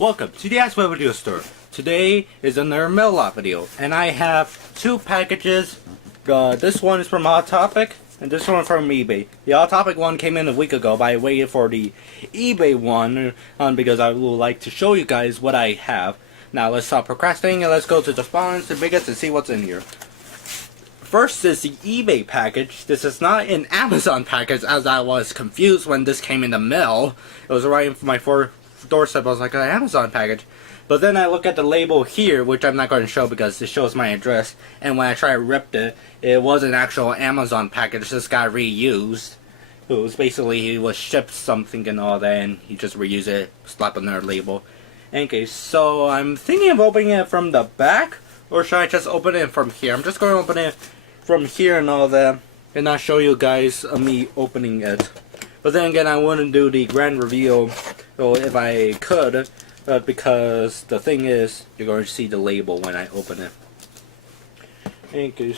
Welcome to the ACEVEDO store. Today is another mail lot video, and I have two packages. This one is from Hot Topic, and this one from eBay. The Hot Topic one came in a week ago, but I waited for the eBay one because I would like to show you guys what I have. Now let's stop procrastinating and let's go to the smallest and biggest and see what's in here. First is the eBay package. This is not an Amazon package, as I was confused when this came in the mail. It was right in my doorstep. I was like, an Amazon package. But then I look at the label here, which I'm not going to show because it shows my address. And when I try to rip it, it was an actual Amazon package. This got reused. It was basically, he was shipped something and all that, and he just reused it, slap another label. Okay, so I'm thinking of opening it from the back, or should I just open it from here? I'm just going to open it from here and all that, and not show you guys me opening it. But then again, I wouldn't do the grand reveal, well, if I could, because the thing is, you're going to see the label when I open it. Okay.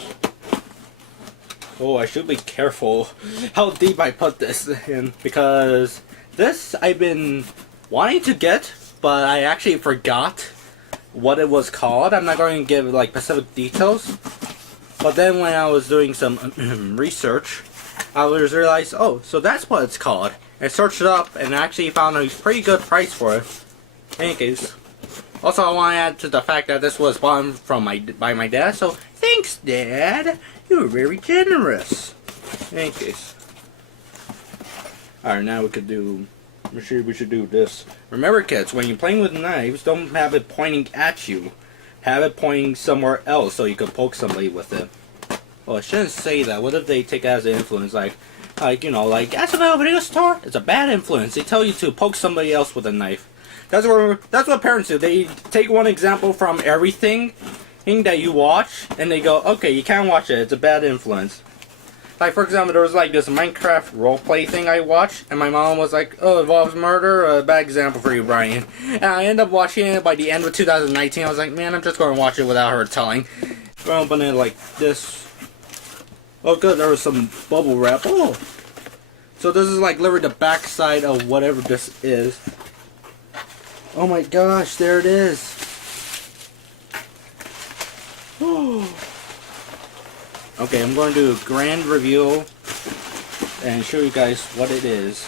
Oh, I should be careful how deep I put this in, because this I've been wanting to get, but I actually forgot what it was called. I'm not going to give like specific details. But then when I was doing some research, I was realized, oh, so that's what it's called. I searched it up and actually found a pretty good price for it. In any case, also I want to add to the fact that this was bought from by my dad. So thanks, Dad. You were very generous. In any case, all right, now we could do. I'm sure we should do this. Remember, kids, when you're playing with knives, don't have it pointing at you. Have it pointing somewhere else so you can poke somebody with it. Well, I shouldn't say that. What if they take it as an influence? Like you know, like ACEVEDO video store. It's a bad influence. They tell you to poke somebody else with a knife. That's what parents do. They take one example from everything that you watch, and they go, okay, you can't watch it. It's a bad influence. Like, for example, there was like this Minecraft roleplay thing I watched, and my mom was like, oh, it involves murder? A bad example for you, Brian. And I ended up watching it by the end of 2019. I was like, man, I'm just going to watch it without her telling. I'm going to open it like this. Oh, good, there was some bubble wrap. Oh! So this is like literally the back side of whatever this is. Oh my gosh, there it is. Oh. Okay, I'm going to do a grand reveal and show you guys what it is.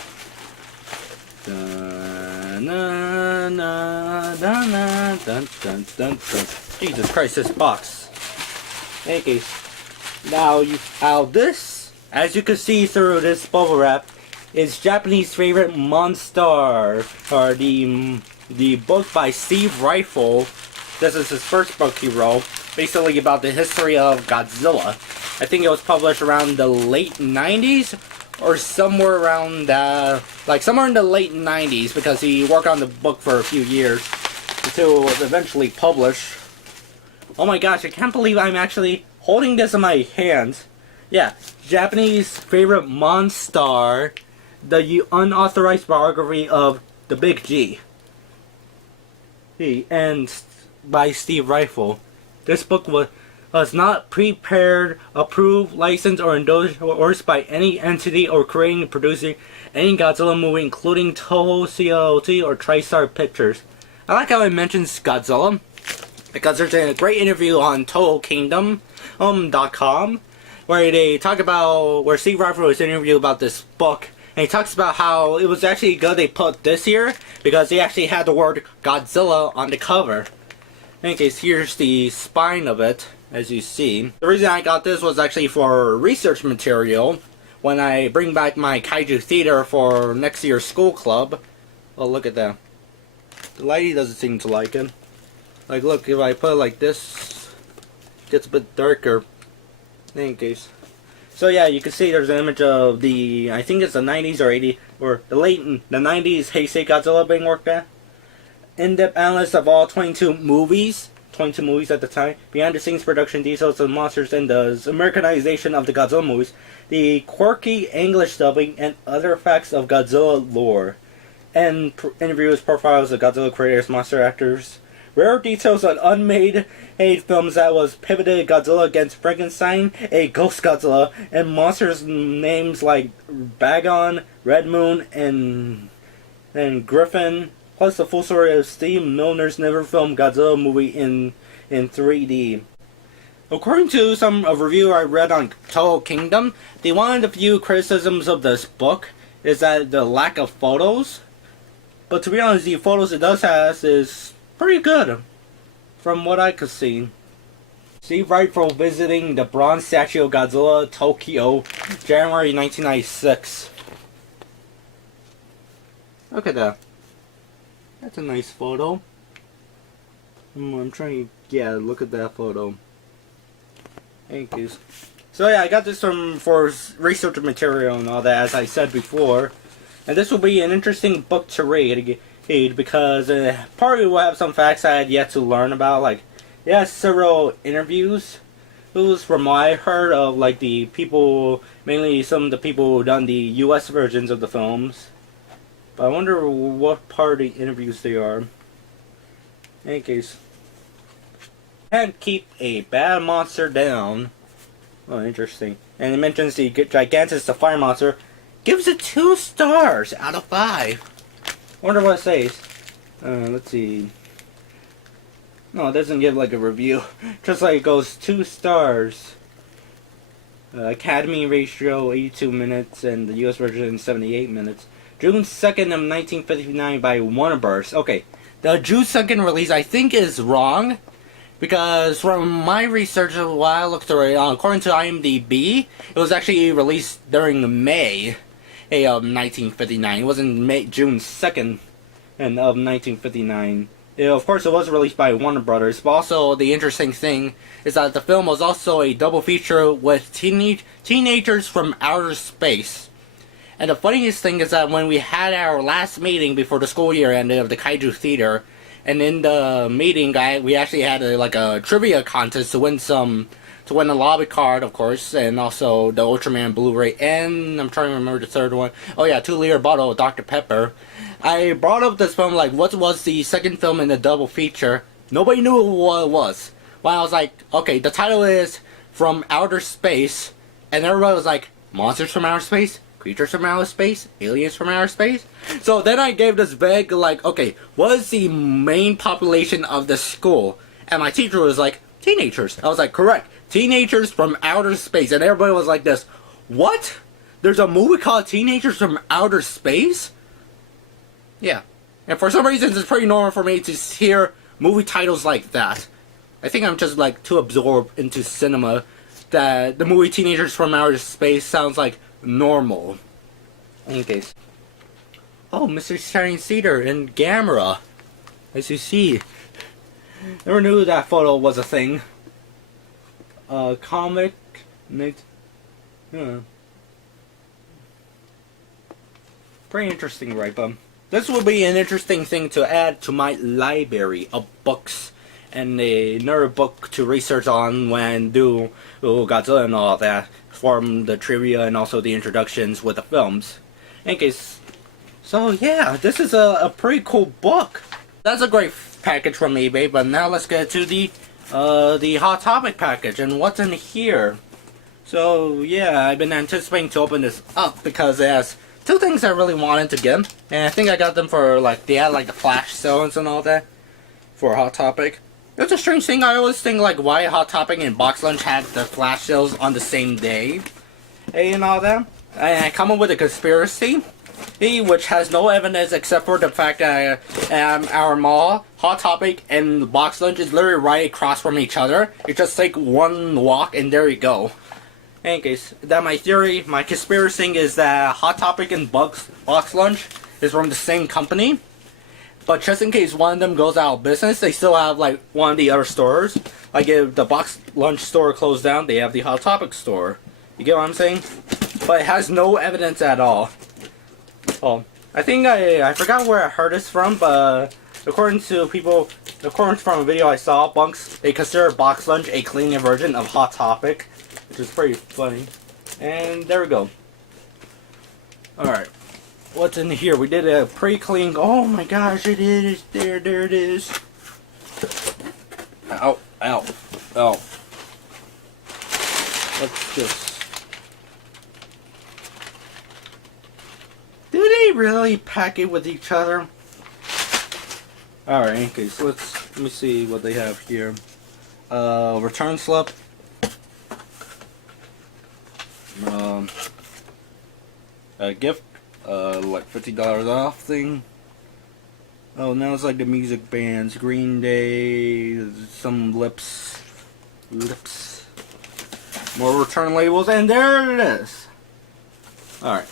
Dun, dun, dun, dun, dun, dun, dun, dun. Jesus Christ, this box. Okay, now this, as you can see through this bubble wrap, is Japanese favorite monster, or the book by Steve Rifle. This is his first book he wrote, basically about the history of Godzilla. I think it was published around the late 90s, or somewhere around, like somewhere in the late 90s, because he worked on the book for a few years until it was eventually published. Oh my gosh, I can't believe I'm actually holding this in my hands. Yeah, Japanese favorite monster, the unauthorized biography of the Big G. And by Steve Rifle. This book was not prepared, approved, licensed, or endorsed by any entity or creating, producing any Godzilla movie, including Toho, CLT, or TriStar Pictures. I like how it mentions Godzilla, because there's a great interview on TohoKingdom.com where they talk about, where Steve Rifle was interviewed about this book, and he talks about how it was actually good they put this here, because they actually had the word Godzilla on the cover. In any case, here's the spine of it, as you see. The reason I got this was actually for research material when I bring back my kaiju theater for next year's school club. Oh, look at that. The lady doesn't seem to like it. Like, look, if I put it like this, it gets a bit darker. In any case. So yeah, you can see there's an image of the, I think it's the 90s or 80s, or the 90s Heisei Godzilla being worked at. In-depth analysis of all 22 movies at the time, behind the scenes production details of the monsters and the Americanization of the Godzilla movies, the quirky English dubbing, and other facts of Godzilla lore, and interviews, profiles of Godzilla creators, monster actors, rare details on unmade films that was pivoted Godzilla against Frankenstein, a Ghost Godzilla, and monsters names like Bagon, Red Moon, and Griffin, plus the full story of Steve Milner's never-filmed Godzilla movie in 3D. According to some review I read on Toho Kingdom, one of the few criticisms of this book is that the lack of photos. But to be honest, the photos it does have is pretty good, from what I could see. Steve Rightful visiting the bronze statue of Godzilla, Tokyo, January 1996. Look at that. That's a nice photo. I'm trying to, yeah, look at that photo. Thank you. So yeah, I got this for research material and all that, as I said before. And this will be an interesting book to read because partly will have some facts I had yet to learn about. Like, it has several interviews. It was from what I heard of, like, the people, mainly some of the people who done the US versions of the films. But I wonder what part of the interviews they are. In any case. Can't keep a bad monster down. Oh, interesting. And it mentions the Gigantus, the fire monster, gives it 2 stars out of 5. Wonder what it says. Let's see. No, it doesn't give like a review. Just like it goes 2 stars. Academy ratio 82 minutes and the US version 78 minutes. June 2nd of 1959 by Warner Bros. Okay, the June 2nd release I think is wrong. Because from my research of what I looked through, according to IMDb, it was actually released during May of 1959. It wasn't June 2nd of 1959. Of course, it was released by Warner Brothers, but also the interesting thing is that the film was also a double feature with teenagers from outer space. And the funniest thing is that when we had our last meeting before the school year ended of the Kaiju Theater, and in the meeting, we actually had a trivia contest to win a lobby card, of course, and also the Ultraman Blu-ray, and I'm trying to remember the third one. Oh yeah, 2-liter bottle of Dr. Pepper. I brought up this film, like, what was the second film in the double feature? Nobody knew what it was. Well, I was like, okay, the title is From Outer Space, and everybody was like, Monsters from Outer Space? Creatures from outer space? Aliens from outer space? So then I gave this vague, like, okay, what is the main population of the school? And my teacher was like, teenagers. I was like, correct. Teenagers from outer space. And everybody was like this, what? There's a movie called Teenagers from Outer Space? Yeah. And for some reason, it's pretty normal for me to hear movie titles like that. I think I'm just, like, too absorbed into cinema that the movie Teenagers from Outer Space sounds like normal. In any case. Oh, Mr. Shining Cedar in Gamera. As you see. Never knew that photo was a thing. Comic. Pretty interesting, right, bum? This will be an interesting thing to add to my library of books. And another book to research on when do Godzilla and all that. From the trivia and also the introductions with the films. In any case, so yeah, this is a pretty cool book. That's a great package from eBay, but now let's get to the Hot Topic package and what's in here. So yeah, I've been anticipating to open this up because it has 2 things I really wanted to get, and I think I got them for like they had like the flash sales and all that for Hot Topic. It's a strange thing. I always think like why Hot Topic and Box Lunch had the flash sales on the same day, and all that. And I come up with a conspiracy, which has no evidence except for the fact that our mall, Hot Topic, and Box Lunch is literally right across from each other. You just take one walk and there you go. In any case, that my theory, my conspiracy is that Hot Topic and Box Lunch is from the same company. But just in case one of them goes out of business, they still have like one of the other stores. Like if the Box Lunch store closed down, they have the Hot Topic store. You get what I'm saying? But it has no evidence at all. Oh, I think I forgot where I heard this from, but according from a video I saw, they consider Box Lunch a cleaner version of Hot Topic, which is pretty funny. And there we go. Alright. What's in here? We did a pre-clean. Oh my gosh, it is. There it is. Ow, ow, ow. Let's just... Do they really pack it with each other? Alright, okay, so let me see what they have here. Return slip. A gift, like $50 off thing. Oh, now it's like the music bands, Green Day, some lips, more return labels, and there it is. Alright,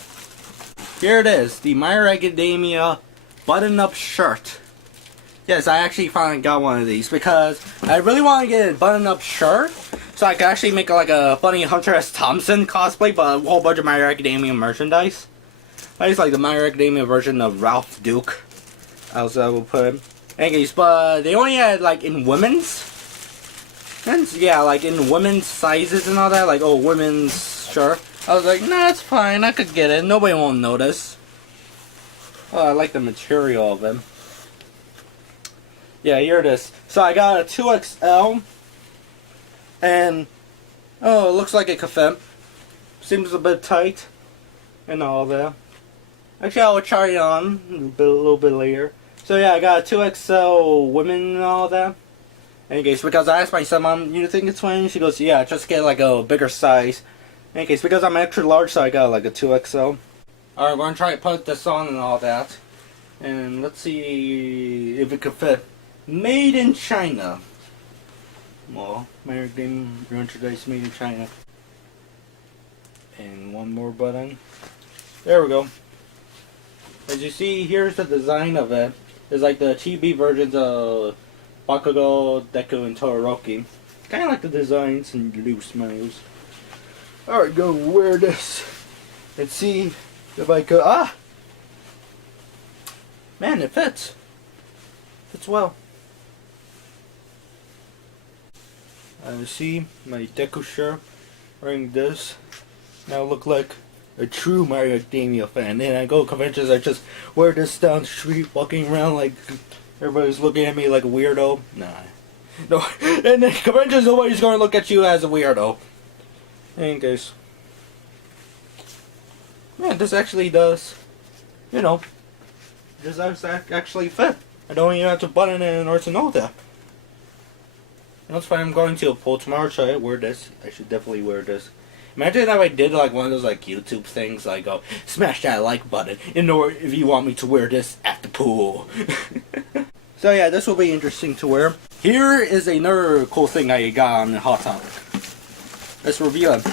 here it is, the My Hero Academia button-up shirt. Yes, I actually finally got one of these because I really want to get a button-up shirt so I could actually make like a funny Hunter S. Thompson cosplay, but a whole bunch of My Hero Academia merchandise. I just like the My Hero Academia version of Ralph Duke. I will put him. Anyways, but they only had like in women's. And yeah, like in women's sizes and all that, like oh women's shirt. I was like, nah, it's fine, I could get it. Nobody won't notice. Oh, I like the material of him. Yeah, here it is. So I got a 2XL, and oh, it looks like it could fit. Seems a bit tight, and all that. Actually, I will try it on a little bit later. So yeah, I got a 2XL women and all that. Anyways, because I asked my son, Mom, you think it's fine? She goes, yeah, just get like a bigger size. Anyways, because I'm extra large, so I got like a 2XL. Alright, we're gonna try to put this on and all that. And let's see if it could fit. Made in China. Well, American merchandise made in China. And one more button. There we go. As you see, here's the design of it. It's like the chibi versions of Bakugo, Deku, and Todoroki. Kind of like the designs and loose smiles. Alright, go wear this. And see if I could. Ah! Man, it fits. Fits well. See my Deku shirt, wearing this. Now I look like a true My Hero Academia fan. And I go to conventions, I just wear this down the street, walking around like everybody's looking at me like a weirdo. Nah. No, and then conventions, nobody's gonna look at you as a weirdo. Anyways. Man, this actually does, you know, this actually fit. I don't even have to button it in order to know that. That's fine. I'm going to a pool tomorrow. Should I wear this? I should definitely wear this. Imagine if I did like one of those like YouTube things, like go smash that like button in order if you want me to wear this at the pool. So yeah, this will be interesting to wear. Here is another cool thing I got on the Hot Topic. Let's review it.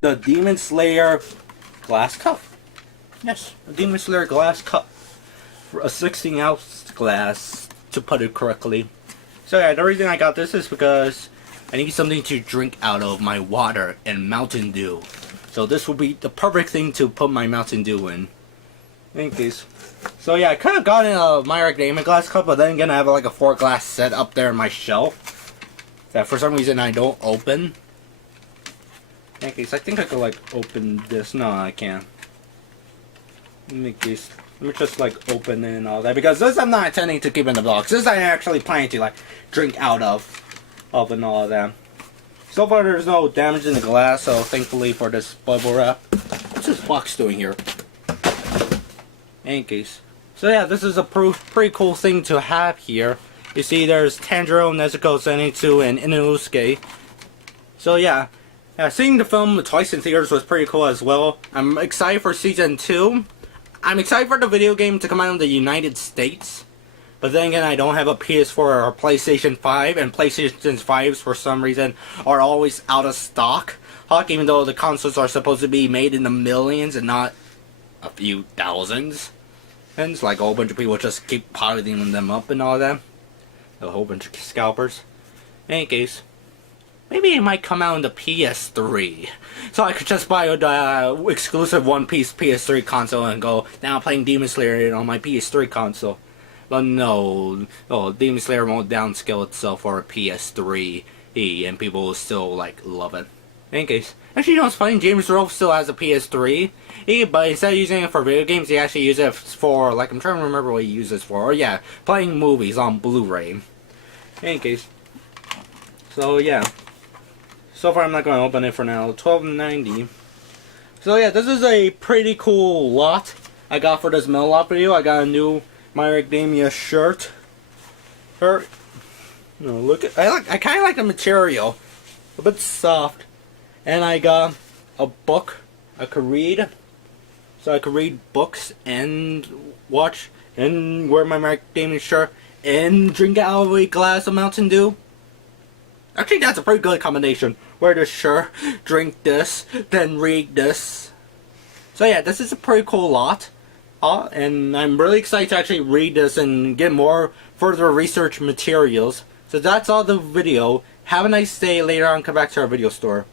The Demon Slayer glass cup. Yes, a Demon Slayer glass cup for a 16-ounce glass. To put it correctly. So yeah, the reason I got this is because I need something to drink out of my water and Mountain Dew. So this will be the perfect thing to put my Mountain Dew in. Anyways. So yeah, I could have gotten a My Hero Academia glass cup, but then again I have like a 4-glass set up there on my shelf that for some reason I don't open. Anyways, I think I could like open this. No, I can't. Anyways. Let me just like open it and all that, because this I'm not intending to keep in the box. This I'm actually planning to like drink out of and all of that. So far there's no damage in the glass, so thankfully for this bubble wrap. What's this box doing here? In case. So yeah, this is a pretty cool thing to have here. You see there's Tanjiro, Nezuko, Zenitsu, and Inosuke. So yeah. Seeing the film twice in theaters was pretty cool as well. I'm excited for season 2. I'm excited for the video game to come out in the United States, but then again, I don't have a PS4 or a PlayStation 5, and PlayStation 5s for some reason are always out of stock. Even though the consoles are supposed to be made in the millions and not a few thousands. And it's like a whole bunch of people just keep piling them up and all that. A whole bunch of scalpers. In any case, maybe it might come out on the PS3. So I could just buy the exclusive One Piece PS3 console and go, now I'm playing Demon Slayer on my PS3 console. But no, Demon Slayer won't downscale itself for a PS3, and people will still like love it. In any case, actually, you know what's funny? James Rolfe still has a PS3, but instead of using it for video games, he actually uses it for, like, I'm trying to remember what he uses it for. Or yeah, playing movies on Blu-ray. In any case, so yeah. So far, I'm not going to open it for now. $12.90. So yeah, this is a pretty cool lot. I got for this Melop video. I got a new My Academia shirt. Look at I kind of like the material, a bit soft, and I got a book I could read, so I could read books and watch and wear my Academia shirt and drink out of a glass of Mountain Dew. Actually, that's a pretty good combination. Wear this shirt, drink this, then read this. So yeah, this is a pretty cool lot. And I'm really excited to actually read this and get more further research materials. So that's all the video. Have a nice day. Later on, come back to our video store.